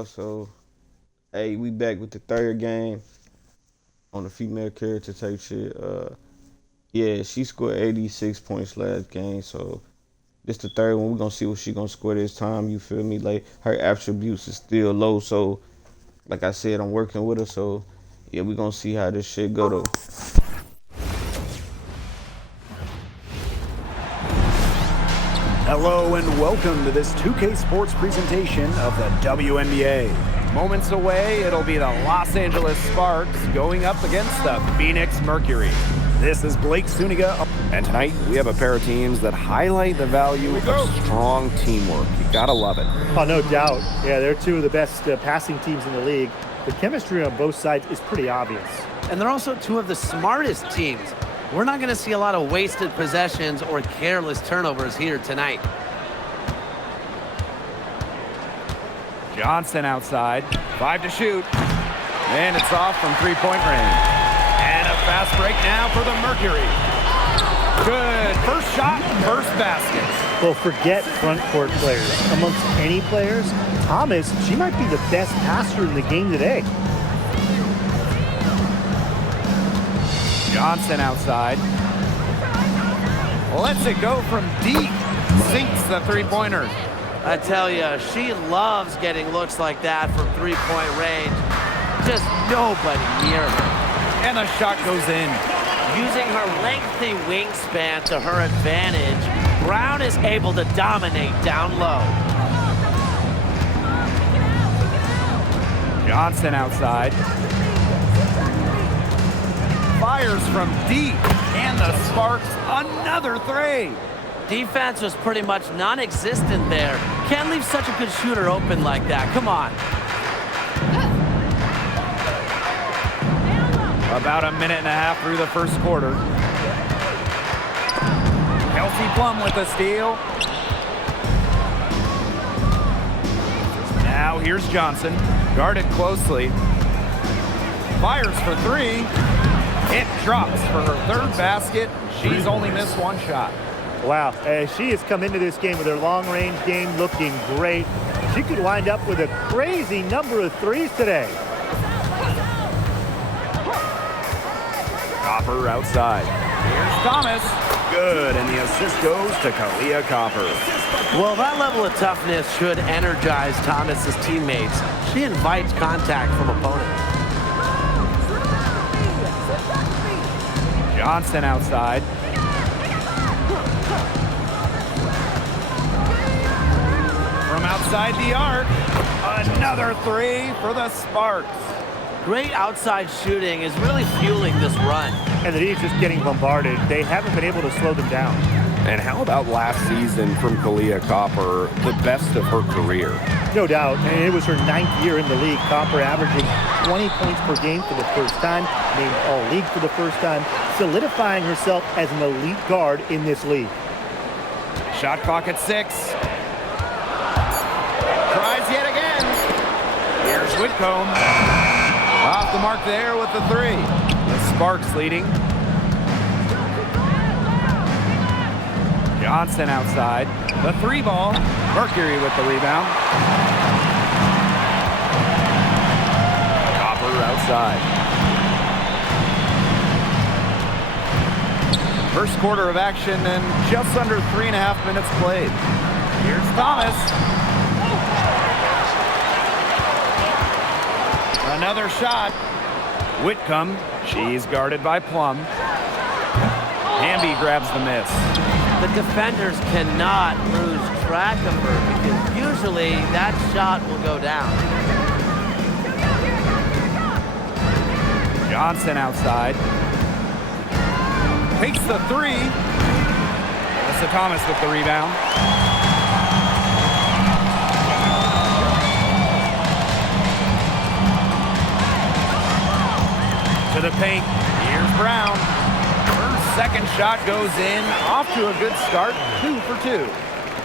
y'all. So, hey, we back with the third game on the female character type shit. Yeah, she scored 86 points last game. So, this the third one. We're gonna see what she gonna score this time. You feel me? Like, her attributes is still low. So, like I said, I'm working with her. So, yeah, we gonna see how this shit go though. Hello and welcome to this 2K Sports presentation of the WNBA. Moments away, it'll be the Los Angeles Sparks going up against the Phoenix Mercury. This is Blake Suniga, and tonight we have a pair of teams that highlight the value of strong teamwork. You gotta love it. Oh, no doubt. Yeah, they're two of the best passing teams in the league. The chemistry on both sides is pretty obvious. And they're also two of the smartest teams. We're not going to see a lot of wasted possessions or careless turnovers here tonight. Johnson outside, 5 to shoot, and it's off from three-point range. And a fast break now for the Mercury. Good, first shot, first basket. Well, forget front court players. Amongst any players, Thomas, she might be the best passer in the game today. Johnson outside. Lets it go from deep. Sinks the three-pointer. I tell you, she loves getting looks like that from three-point range. Just nobody near her. And the shot goes in. Using her lengthy wingspan to her advantage, Brown is able to dominate down low. Johnson outside. Fires from deep, and the Sparks another three. Defense was pretty much non-existent there. Can't leave such a good shooter open like that. Come on. About a minute and a half through the first quarter. Kelsey Plum with the steal. Now here's Johnson, guarded closely. Fires for three. It drops for her third basket. She's only missed one shot. Wow, she has come into this game with her long-range game looking great. She could wind up with a crazy number of threes today. Copper outside. Here's Thomas. Good, and the assist goes to Kahleah Copper. Well, that level of toughness should energize Thomas's teammates. She invites contact from opponents. Johnson outside. From outside the arc, another three for the Sparks. Great outside shooting is really fueling this run. And the Heat's just getting bombarded. They haven't been able to slow them down. And how about last season from Kahleah Copper, the best of her career? No doubt, and it was her 9th year in the league. Copper averaging 20 points per game for the first time, named All-League for the first time, solidifying herself as an elite guard in this league. Shot clock at 6. Tries yet again. Here's Whitcomb. Off the mark there with the three. The Sparks leading. Johnson outside. The three ball. Mercury with the rebound. Copper outside. First quarter of action and just under 3.5 minutes played. Here's Thomas. Another shot. Whitcomb. She's guarded by Plum. Hamby grabs the miss. The defenders cannot lose track of her because usually that shot will go down. Johnson outside. Takes the three. Alyssa Thomas with the rebound. To the paint. Here's Brown. Her second shot goes in. Off to a good start. 2 for 2.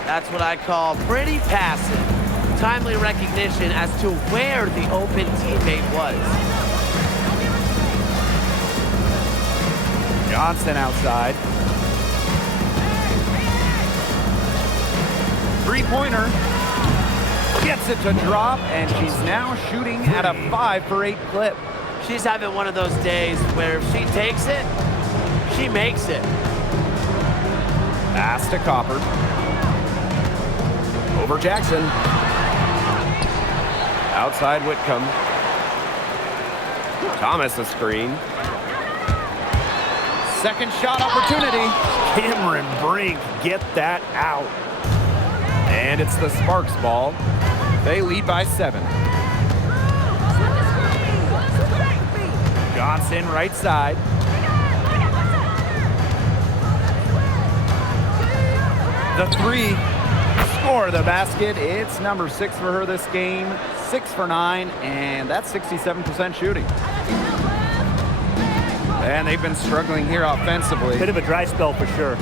That's what I call pretty passive. Timely recognition as to where the open teammate was. Johnson outside. Three-pointer. Gets it to drop, and she's now shooting at a 5 for 8 clip. She's having one of those days where if she takes it, she makes it. Pass to Copper. Over Jackson. Outside Whitcomb. Thomas a screen. Second shot opportunity. Cameron Brink, get that out. And it's the Sparks ball. They lead by 7. Johnson right side. The 3. Score the basket. It's number 6 for her this game. 6 for 9, and that's 67% shooting. And they've been struggling here offensively. Bit of a dry spell for sure.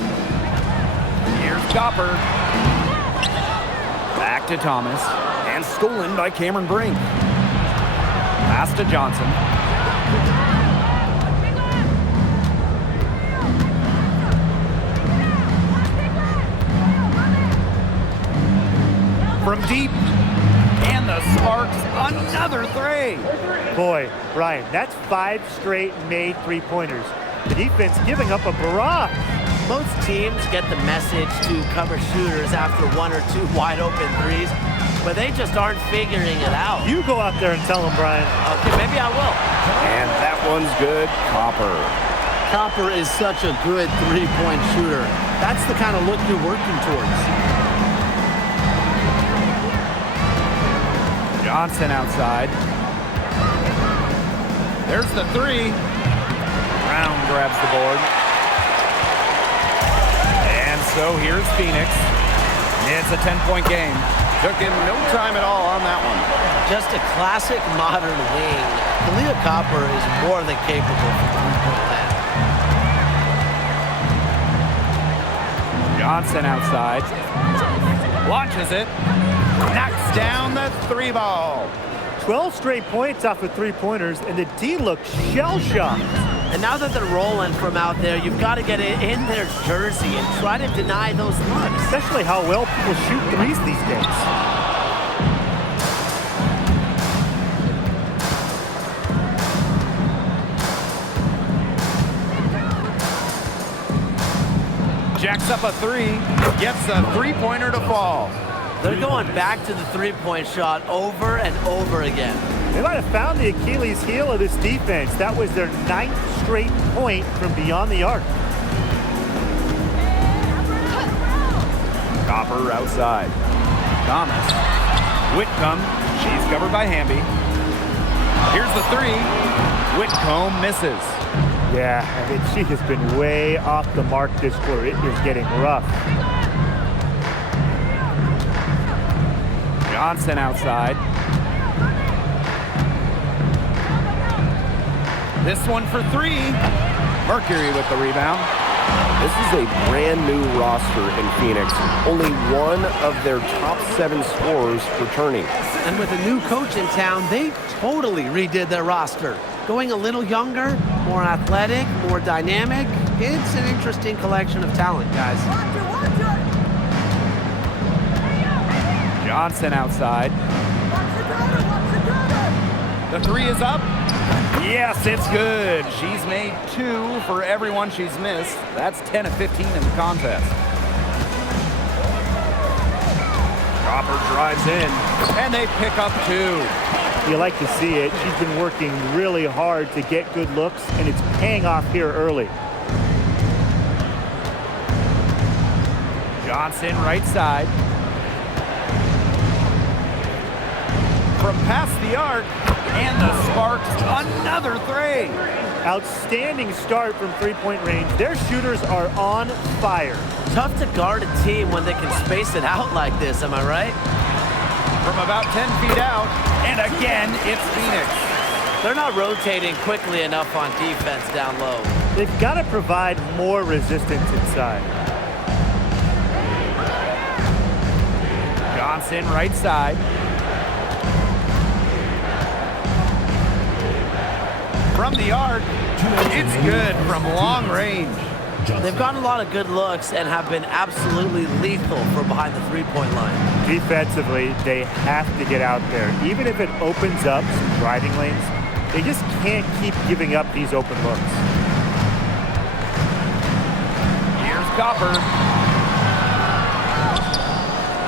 Here's Copper. Back to Thomas. And stolen by Cameron Brink. Pass to Johnson. From deep. And the Sparks, another 3. Boy, Brian, that's 5 straight made three-pointers. The defense giving up a barrage. Most teams get the message to cover shooters after 1 or 2 wide open threes, but they just aren't figuring it out. You go out there and tell them, Brian. Okay, maybe I will. And that one's good. Copper. Copper is such a good three-point shooter. That's the kind of look you're working towards. Johnson outside. There's the 3. Brown grabs the board. And so here's Phoenix. It's a 10-point game. Took him no time at all on that one. Just a classic modern wing. Kahleah Copper is more than capable for three-point land. Johnson outside. Launches it. Knocks down the 3 ball. 12 straight points off of three-pointers, and the D looks shell-shocked. And now that they're rolling from out there, you've got to get it in their jersey and try to deny those looks. Especially how well people shoot threes these days. Jacks up a 3. Gets the 3-pointer to fall. They're going back to the three-point shot over and over again. They might have found the Achilles heel of this defense. That was their 9th straight point from beyond the arc. Copper outside. Thomas. Whitcomb. She's covered by Hamby. Here's the 3. Whitcomb misses. Yeah, I mean, she has been way off the mark this quarter. It is getting rough. Johnson outside. This one for 3. Mercury with the rebound. This is a brand new roster in Phoenix. Only one of their top 7 scorers returning. And with a new coach in town, they totally redid their roster. Going a little younger, more athletic, more dynamic. It's an interesting collection of talent, guys. Johnson outside. The 3 is up. Yes, it's good. She's made 2 for everyone she's missed. That's 10 of 15 in the contest. Copper drives in, and they pick up 2. You like to see it. She's been working really hard to get good looks, and it's paying off here early. Johnson right side. From past the arc, and the Sparks, another 3. Outstanding start from three-point range. Their shooters are on fire. Tough to guard a team when they can space it out like this, am I right? From about 10 feet out, and again, it's Phoenix. They're not rotating quickly enough on defense down low. They've got to provide more resistance inside. Johnson right side. From the arc, it's good from long range. They've gotten a lot of good looks and have been absolutely lethal from behind the three-point line. Defensively, they have to get out there. Even if it opens up some driving lanes, they just can't keep giving up these open looks. Here's Copper.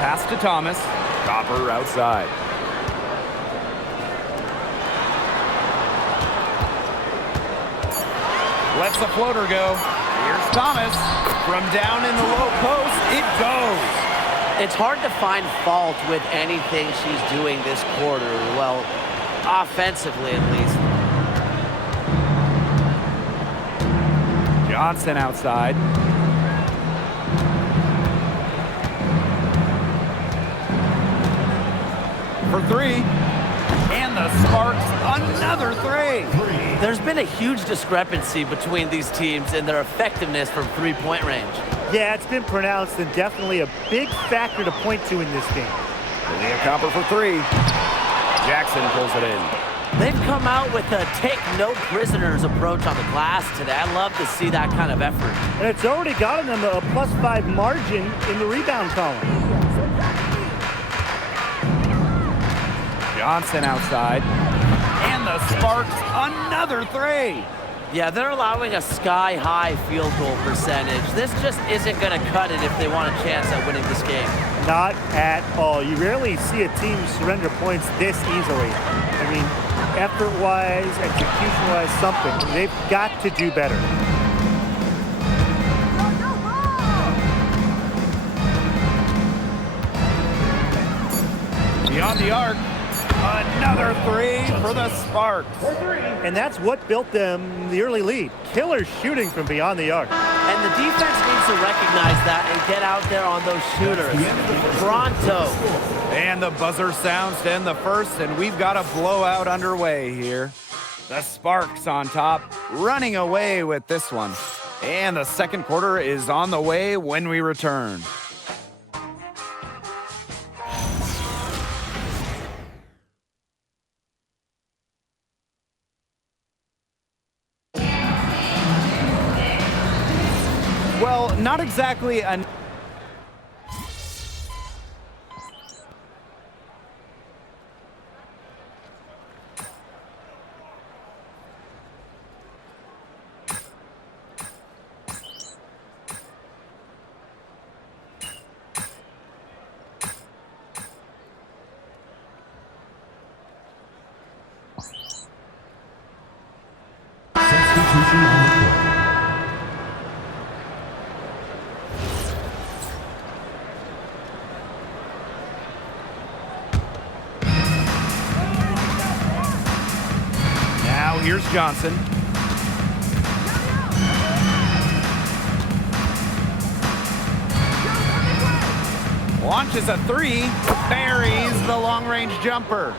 Pass to Thomas. Copper outside. Lets the floater go. Here's Thomas. From down in the low post, it goes. It's hard to find fault with anything she's doing this quarter. Well, offensively at least. Johnson outside. For three. And the Sparks, another three. There's been a huge discrepancy between these teams in their effectiveness from three-point range. Yeah, it's been pronounced and definitely a big factor to point to in this game. Leah Copper for three. Jackson pulls it in. They've come out with a take-no-prisoners approach on the glass today. I love to see that kind of effort. And it's already gotten them a +5 margin in the rebound column. Johnson outside. And the Sparks, another three. Yeah, they're allowing a sky-high field goal percentage. This just isn't going to cut it if they want a chance at winning this game. Not at all. You rarely see a team surrender points this easily. I mean, effort-wise, execution-wise, something. They've got to do better. Beyond the arc. Another three for the Sparks. And that's what built them the early lead. Killer shooting from beyond the arc. And the defense needs to recognize that and get out there on those shooters. Pronto. And the buzzer sounds to end the first, and we've got a blowout underway here. The Sparks on top, running away with this one. And the second quarter is on the way when we return. Well, not exactly a... Substitution on the court. Here's Johnson. Launches a three, buries the long-range jumper.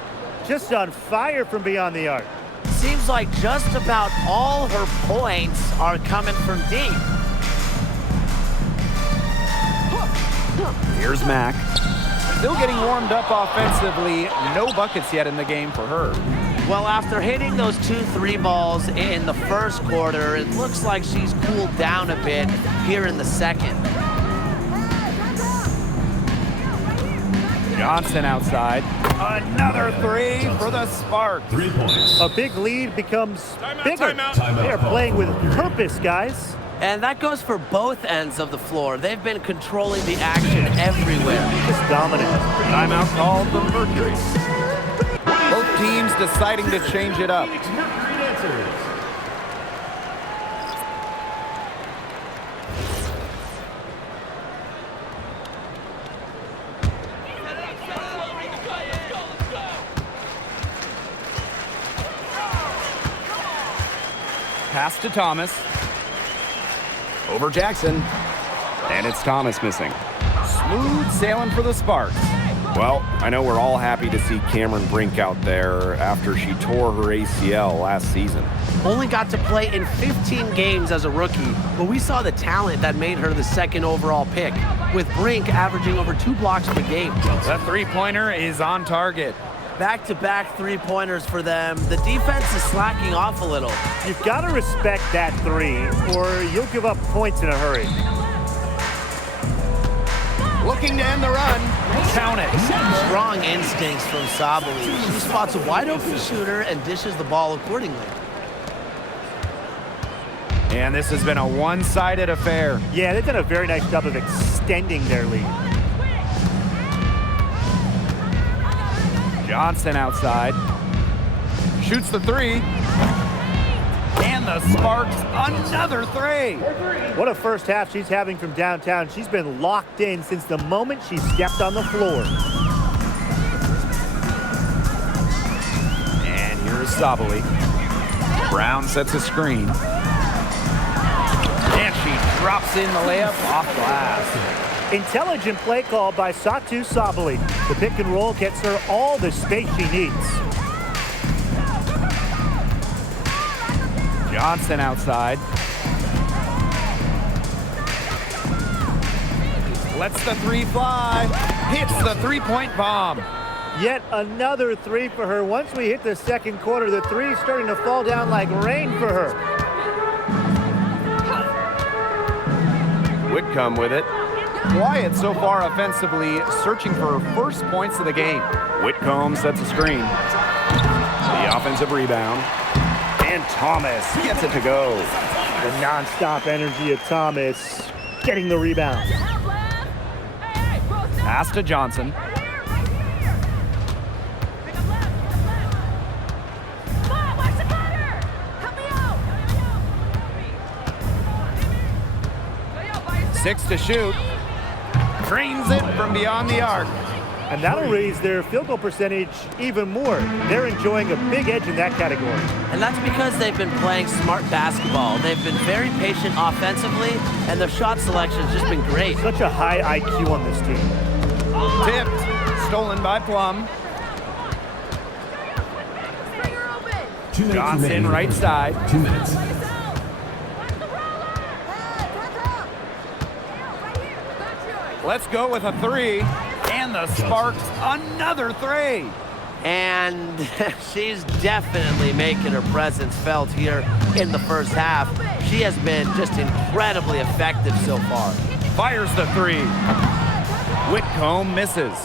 Just on fire from beyond the arc. Seems like just about all her points are coming from deep. Here's Mack. Still getting warmed up offensively. No buckets yet in the game for her. Well, after hitting those 2 3 balls in the first quarter, it looks like she's cooled down a bit here in the second. Johnson outside. Another three for the Sparks. 3 points. A big lead becomes bigger. Timeout. They are playing with purpose, guys. And that goes for both ends of the floor. They've been controlling the action everywhere. Just dominant. Timeout called the Mercury. Both teams deciding to change it up. Pass to Thomas. Over Jackson. And it's Thomas missing. Smooth sailing for the Sparks. Well, I know we're all happy to see Cameron Brink out there after she tore her ACL last season. Only got to play in 15 games as a rookie, but we saw the talent that made her the second overall pick, with Brink averaging over 2 blocks per game. The three-pointer is on target. Back-to-back three-pointers for them. The defense is slacking off a little. You've got to respect that three, or you'll give up points in a hurry. Looking to end the run. Count it. Strong instincts from Sabali. She spots a wide-open shooter and dishes the ball accordingly. And this has been a one-sided affair. Yeah, they've done a very nice job of extending their lead. Johnson outside. Shoots the three. And the Sparks, another three. What a first half she's having from downtown. She's been locked in since the moment she stepped on the floor. And here's Sabali. Brown sets a screen. And she drops in the layup off glass. Intelligent play call by Satou Sabali. The pick and roll gets her all the space she needs. Johnson outside. Lets the three fly. Hits the three-point bomb. Yet another three for her. Once we hit the second quarter, the three is starting to fall down like rain for her. Whitcomb with it. Quiet so far offensively, searching for her first points of the game. Whitcomb sets a screen. The offensive rebound. And Thomas gets it to go. The nonstop energy of Thomas getting the rebound. Pass to Johnson. Six to shoot. Drains it from beyond the arc. And that'll raise their field goal percentage even more. They're enjoying a big edge in that category. And that's because they've been playing smart basketball. They've been very patient offensively, and their shot selection has just been great. Such a high IQ on this team. Tipped. Stolen by Plum. 2 minutes Johnson remaining. right side. 2 minutes. Let's go with a three. And the Sparks, another three. And she's definitely making her presence felt here in the first half. She has been just incredibly effective so far. Fires the three. Whitcomb misses.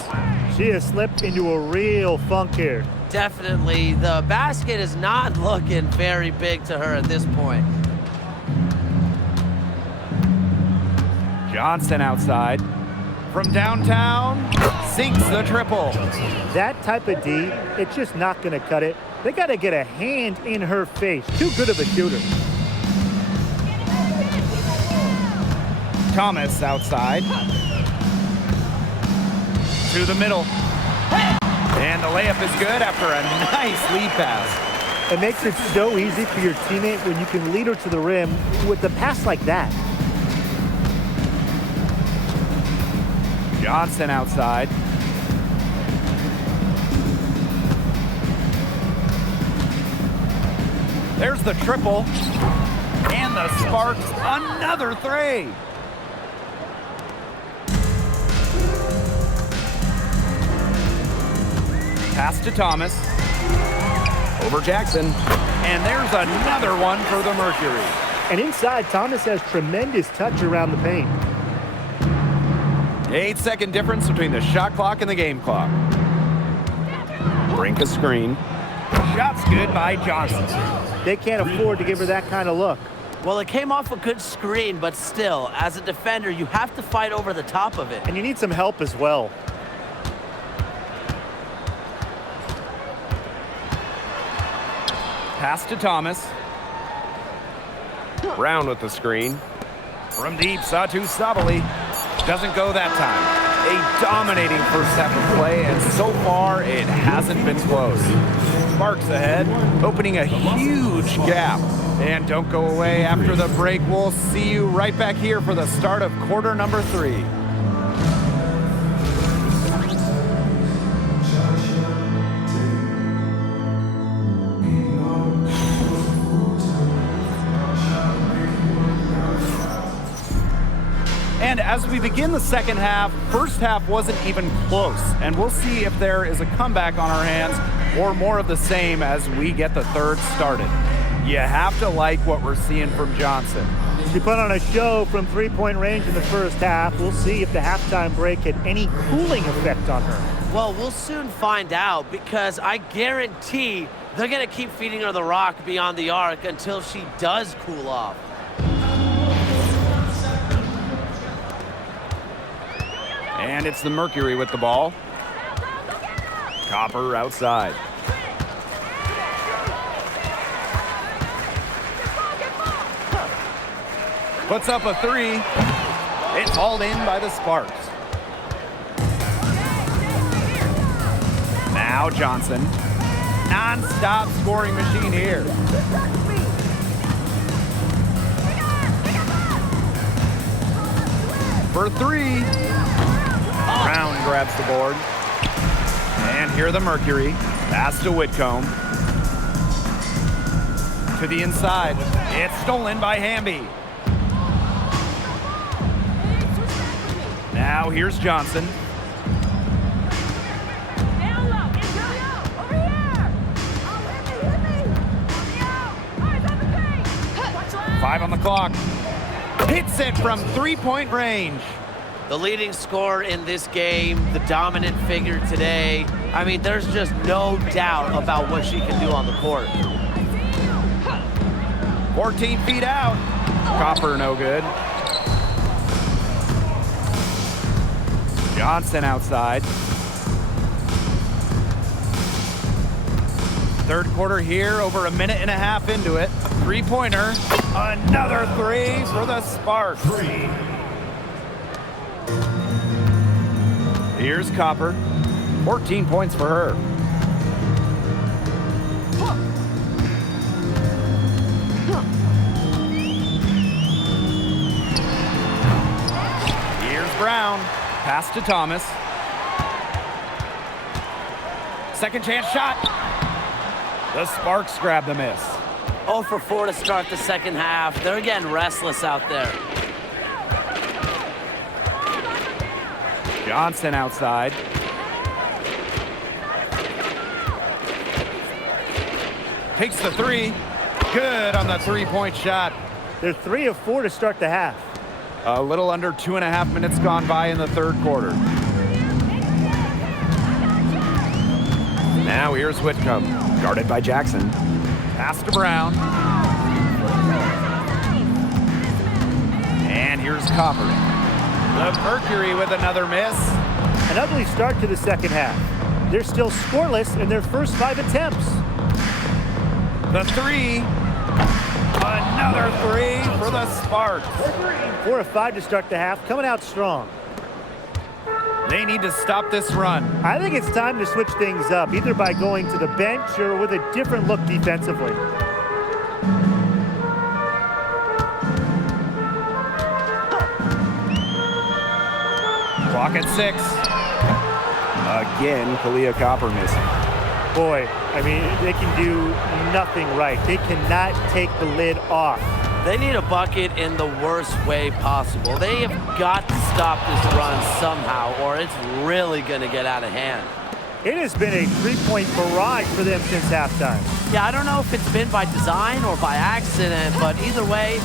She has slipped into a real funk here. Definitely, the basket is not looking very big to her at this point. Johnson outside. From downtown, sinks the triple. That type of D, it's just not going to cut it. They got to get a hand in her face. Too good of a shooter. Thomas outside. To the middle. And the layup is good after a nice lead pass. It makes it so easy for your teammate when you can lead her to the rim with a pass like that. Johnson outside. There's the triple. And the Sparks, another three. Pass to Thomas. Over Jackson. And there's another one for the Mercury. And inside, Thomas has tremendous touch around the paint. 8-second difference between the shot clock and the game clock. Brink a screen. Shot's good by Johnson. They can't afford to give her that kind of look. Well, it came off a good screen, but still, as a defender, you have to fight over the top of it. And you need some help as well. Pass to Thomas. Brown with the screen. From deep, Satou Sabali. Doesn't go that time. A dominating first half of play, and so far it hasn't been close. Sparks ahead, opening a huge gap. And don't go away after the break. We'll see you right back here for the start of quarter number 3. And as we begin the second half, first half wasn't even close, and we'll see if there is a comeback on our hands or more of the same as we get the third started. You have to like what we're seeing from Johnson. She put on a show from three-point range in the first half. We'll see if the halftime break had any cooling effect on her. Well, we'll soon find out, because I guarantee they're going to keep feeding her the rock beyond the arc until she does cool off. And it's the Mercury with the ball. Copper outside. Puts up a three. It's hauled in by the Sparks. Now Johnson. Non-stop scoring machine here. For three. Brown grabs the board. And here the Mercury. Pass to Whitcomb. To the inside. It's stolen by Hamby. Now here's Johnson. Five on the clock. Hits it from three-point range. The leading scorer in this game, the dominant figure today. I mean, there's just no doubt about what she can do on the court. 14 feet out. Copper no good. Johnson outside. Third quarter here, over a minute and a half into it. Three-pointer. Another three for the Sparks. Here's Copper. 14 points for her. Here's Brown. Pass to Thomas. Second chance shot. The Sparks grab the miss. 0 for 4 to start the second half. They're getting restless out there. Johnson outside. Takes the three. Good on the three-point shot. They're 3 of 4 to start the half. A little under 2.5 minutes gone by in the third quarter. Now here's Whitcomb, guarded by Jackson. Pass to Brown. And here's Copper. The Mercury with another miss. An ugly start to the second half. They're still scoreless in their first 5 attempts. The three. Another three for the Sparks. 4 of 5 to start the half, coming out strong. They need to stop this run. I think it's time to switch things up, either by going to the bench or with a different look defensively. Clock at 6. Again, Kalia Copper missing. Boy, I mean, they can do nothing right. They cannot take the lid off. They need a bucket in the worst way possible. They have got to stop this run somehow, or it's really going to get out of hand. It has been a three-point barrage for them since halftime. Yeah, I don't know if it's been by design or by accident, but either way,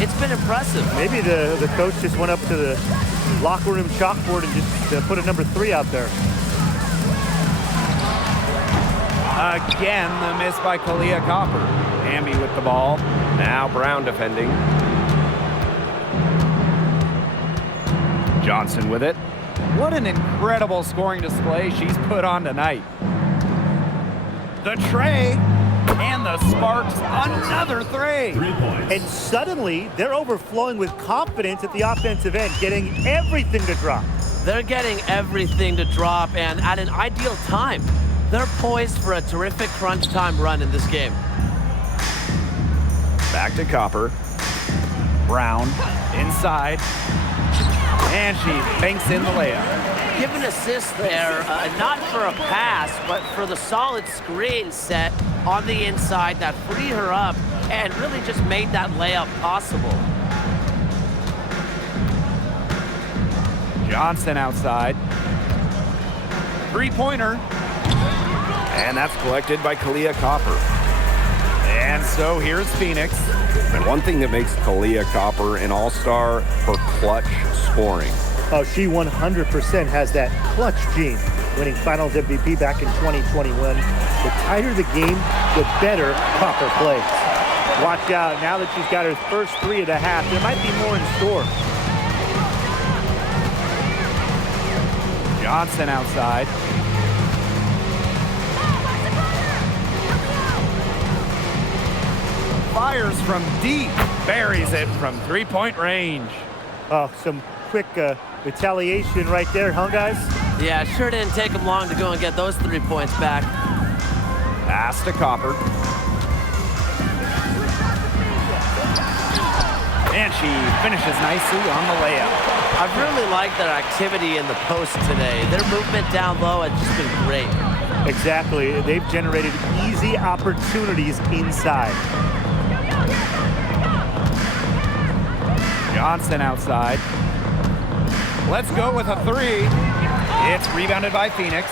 it's been impressive. Maybe the coach just went up to the locker room chalkboard and just put a number 3 out there. Again, the miss by Kalia Copper. Hamby with the ball. Now Brown defending. Johnson with it. What an incredible scoring display she's put on tonight. The tray, and the Sparks, another three. And suddenly, they're overflowing with confidence at the offensive end, getting everything to drop. They're getting everything to drop, and at an ideal time. They're poised for a terrific crunch time run in this game. Back to Copper. Brown inside. And she banks in the layup. Give an assist there, not for a pass, but for the solid screen set on the inside that freed her up and really just made that layup possible. Johnson outside. Three-pointer. And that's collected by Kahleah Copper. And so here's Phoenix. And one thing that makes Kahleah Copper an all-star, her clutch scoring. Oh, she 100% has that clutch gene, winning Finals MVP back in 2021. The tighter the game, the better Copper plays. Watch out, now that she's got her first three of the half, there might be more in store. Johnson outside. Fires from deep, buries it from three-point range. Oh, some quick retaliation right there, huh, guys? Yeah, sure didn't take them long to go and get those 3 points back. Pass to Copper. And she finishes nicely on the layup. I've really liked their activity in the post today. Their movement down low has just been great. Exactly. They've generated easy opportunities inside. Johnson outside. Let's go with a three. It's rebounded by Phoenix.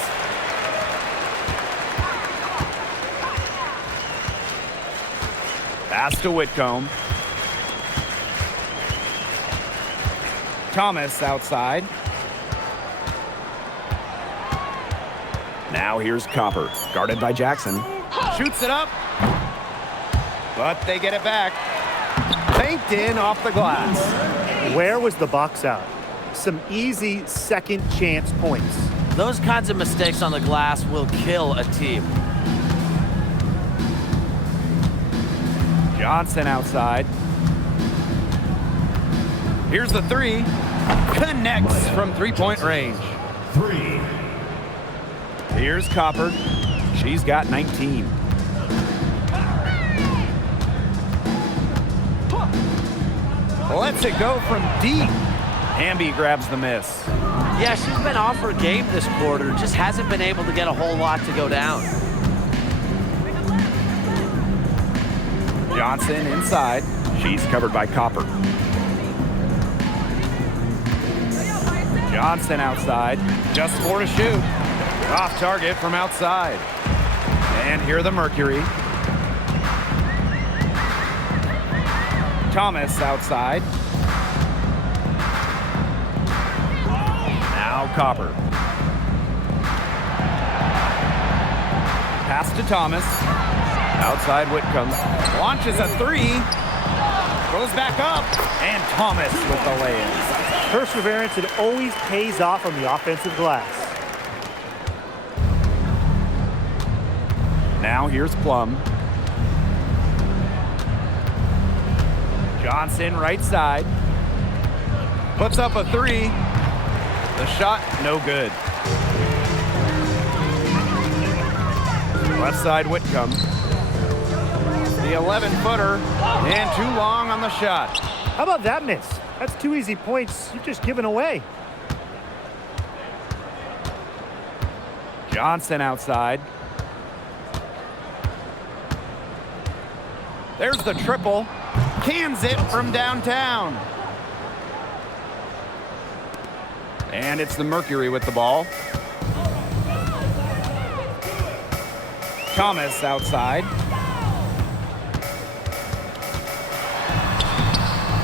Pass to Whitcomb. Thomas outside. Now here's Copper, guarded by Jackson. Shoots it up, but they get it back. Banked in off the glass. Where was the box out? Some easy second chance points. Those kinds of mistakes on the glass will kill a team. Johnson outside. Here's the three. Connects from three-point range. Three. Here's Copper. She's got 19. Lets it go from deep. Hamby grabs the miss. Yeah, she's been off her game this quarter. Just hasn't been able to get a whole lot to go down. Johnson inside. She's covered by Copper. Johnson outside. Just 4 to shoot. Off target from outside. And here the Mercury. Thomas outside. Now Copper. Pass to Thomas. Outside Whitcomb. Launches a three. Goes back up. And Thomas with the lay-in. Perseverance, it always pays off on the offensive glass. Now here's Plum. Johnson right side. Puts up a three. The shot, no good. Left side Whitcomb. The 11-footer, and too long on the shot. How about that miss? That's 2 easy points you've just given away. Johnson outside. There's the triple. Cans it from downtown. And it's the Mercury with the ball. Thomas outside.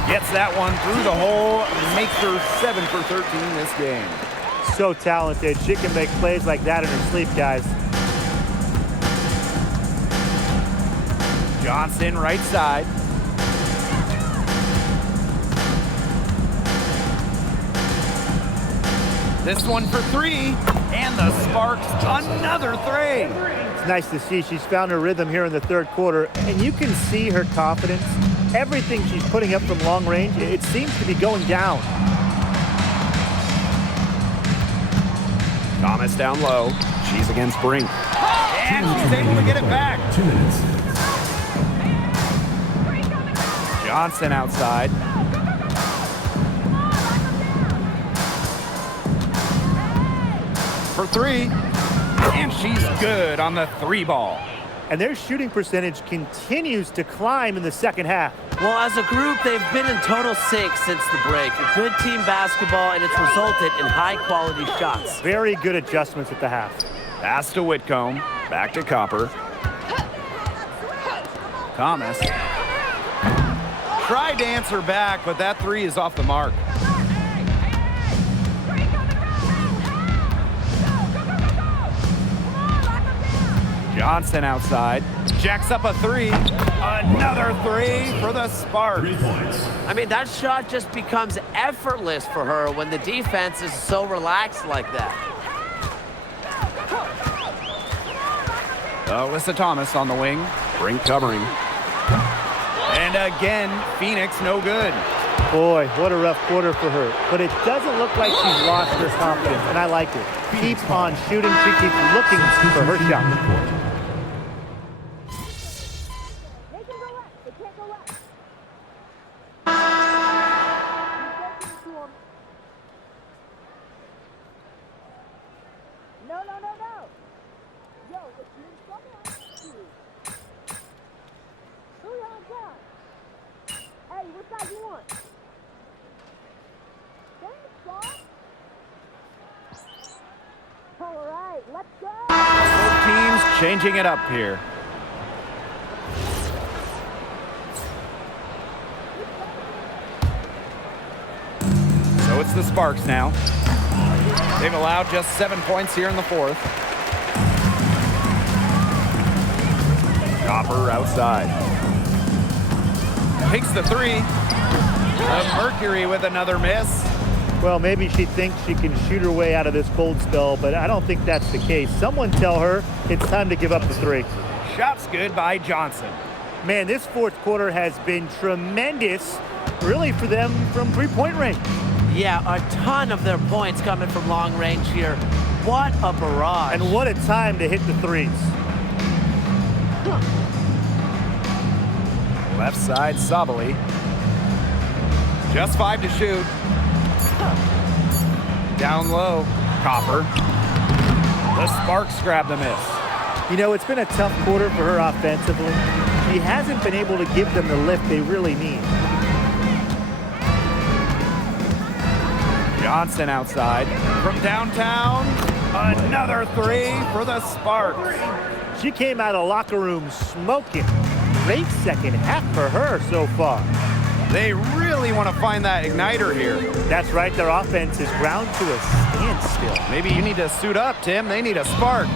Gets that one through the hole. Makes her 7 for 13 this game. So talented. She can make plays like that in her sleep, guys. Johnson right side. This one for three, and the Sparks another three. It's nice to see she's found her rhythm here in the third quarter, and you can see her confidence. Everything she's putting up from long range, it seems to be going down. Thomas down low. She's against Brink. And she's able to get it back. 2 minutes. Johnson outside. For three. And she's good on the three ball. and their shooting percentage continues to climb in the second half. Well, as a group, they've been in total sync since the break. A good team basketball, and it's resulted in high-quality shots. Very good adjustments at the half. Pass to Whitcomb. Back to Copper. Thomas. Tried to answer back, but that three is off the mark. Johnson outside. Jacks up a three. Another three for the Sparks. 3 points. I mean, that shot just becomes effortless for her when the defense is so relaxed like that. Alyssa Thomas on the wing. Brink covering. And again, Phoenix no good. Boy, what a rough quarter for her. But it doesn't look like she's lost her confidence, and I like it. Keep on shooting. She keeps looking for her shot. They can go left. They can't go left. No. Yo, if you come on, who y'all got? Hey, what side you want? Thanks, Bob. All right, let's go. Both teams changing it up here. So it's the Sparks now. They've allowed just 7 points here in the fourth. Copper outside. Takes the three. The Mercury with another miss. Well, maybe she thinks she can shoot her way out of this cold spell, but I don't think that's the case. Someone tell her it's time to give up the three. Shot's good by Johnson. Man, this fourth quarter has been tremendous, really, for them from three-point range. Yeah, a ton of their points coming from long range here. What a barrage. And what a time to hit the threes. Left side, Sabali. Just 5 to shoot. Down low, Copper. The Sparks grab the miss. You know, it's been a tough quarter for her offensively. She hasn't been able to give them the lift they really need. Johnson outside. From downtown, another three for the Sparks. She came out of the locker room smoking. Great second half for her so far. They really want to find that igniter here. That's right, their offense is ground to a standstill. Maybe you need to suit up, Tim. They need a spark.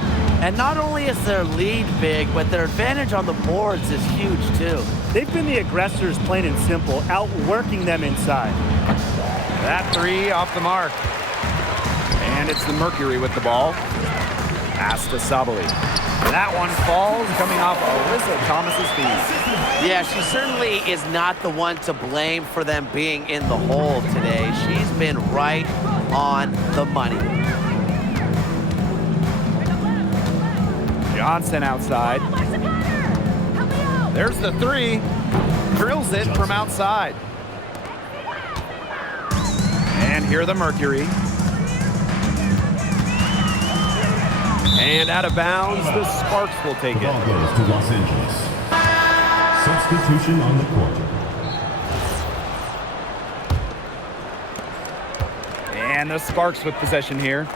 And not only is their lead big, but their advantage on the boards is huge too. They've been the aggressors, plain and simple, outworking them inside. That three off the mark. And it's the Mercury with the ball. Pass to Sabali. That one falls, coming off Alyssa Thomas's feet. Yeah, she certainly is not the one to blame for them being in the hole today. She's been right on the money. Johnson outside. There's the three. Drills it from outside. And here the Mercury. And out of bounds, the Sparks will take The it. ball goes to Los Angeles. Substitution on the court. And the Sparks with possession here.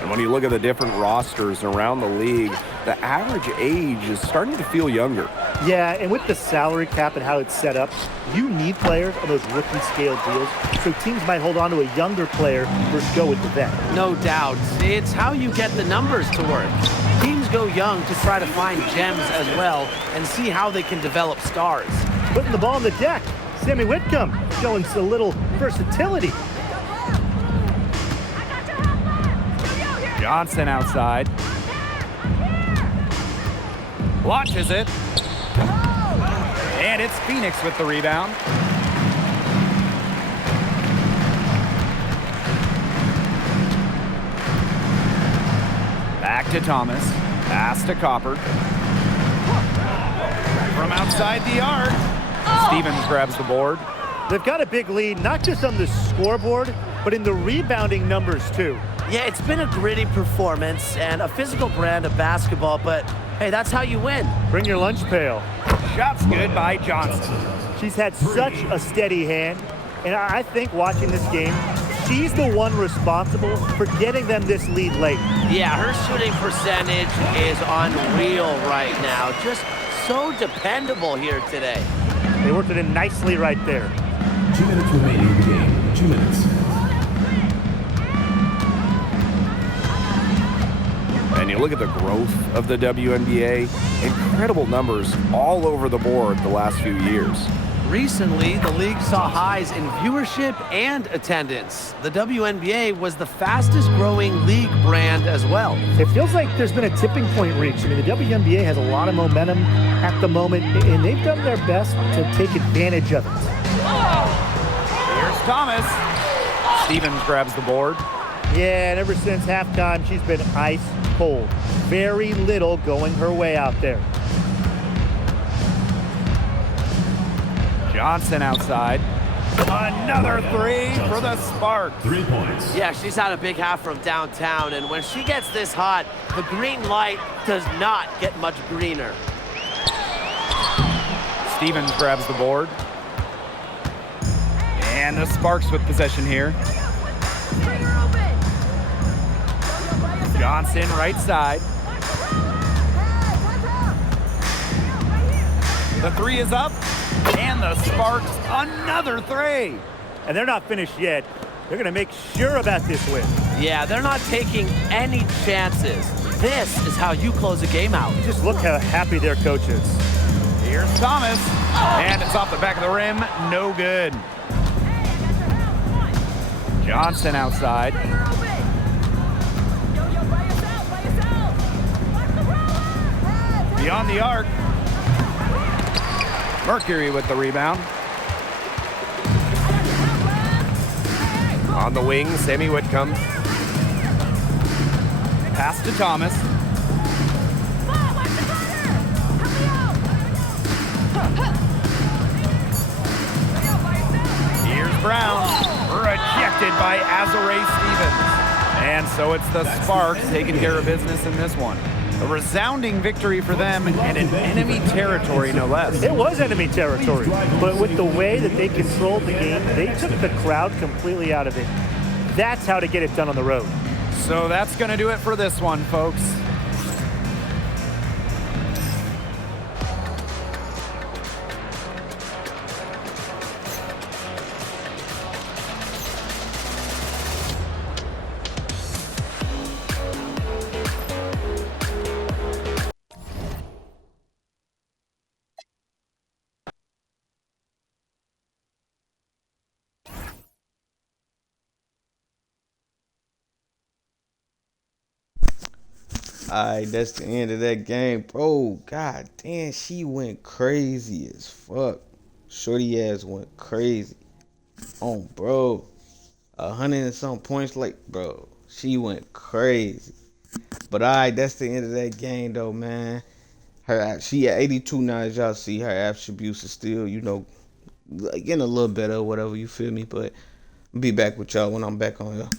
And when you look at the different rosters around the league, the average age is starting to feel younger. Yeah, and with the salary cap and how it's set up, you need players on those rookie scale deals, so teams might hold on to a younger player versus go with the vet. No doubt. It's how you get the numbers to work. Teams go young to try to find gems as well and see how they can develop stars. Putting the ball on the deck, Sammy Whitcomb showing a little versatility. Johnson outside. Launches it. And it's Phoenix with the rebound. Back to Thomas. Pass to Copper. From outside the arc. Stevens grabs the board. They've got a big lead, not just on the scoreboard, but in the rebounding numbers too. Yeah, it's been a gritty performance and a physical brand of basketball, but hey, that's how you win. Bring your lunch pail. Shots good by Johnson. She's had such a steady hand, and I think watching this game, she's the one responsible for getting them this lead late. Yeah, her shooting percentage is unreal right now. Just so dependable here today. They worked it in nicely right there. 2 minutes remaining in the game. 2 minutes. And you look at the growth of the WNBA, incredible numbers all over the board the last few years. Recently, the league saw highs in viewership and attendance. The WNBA was the fastest growing league brand as well. It feels like there's been a tipping point reached. I mean, the WNBA has a lot of momentum at the moment, and they've done their best to take advantage of it. Here's Thomas. Stevens grabs the board. Yeah, and ever since halftime, she's been ice cold. Very little going her way out there. Johnson outside. Another three for the Sparks. 3 points. Yeah, she's had a big half from downtown, and when she gets this hot, the green light does not get much greener. Stevens grabs the board. And the Sparks with possession here. Johnson right side. The three is up. And the Sparks, another three. And they're not finished yet. They're going to make sure about this win. Yeah, they're not taking any chances. This is how you close a game out. Just look how happy their coach is. Here's Thomas. And it's off the back of the rim. No good. Johnson outside. Beyond the arc. Mercury with the rebound. On the wing, Sammy Whitcomb. Pass to Thomas. Here's Brown. Rejected by Azurá Stevens. And so it's the Sparks taking care of business in this one. A resounding victory for them and in enemy territory, no less. It was enemy territory, but with the way that they controlled the game, they took the crowd completely out of it. That's how to get it done on the road. So that's going to do it for this one, folks. Alright, that's the end of that game. Bro, god damn, she went crazy as fuck. Shorty ass went crazy. Oh, bro. 100 and some points, like, bro. She went crazy. But alright, that's the end of that game, though, man. She at 82 now, as y'all see. Her attributes are still, you know, getting a little better or whatever, you feel me? But I'll be back with y'all when I'm back on here.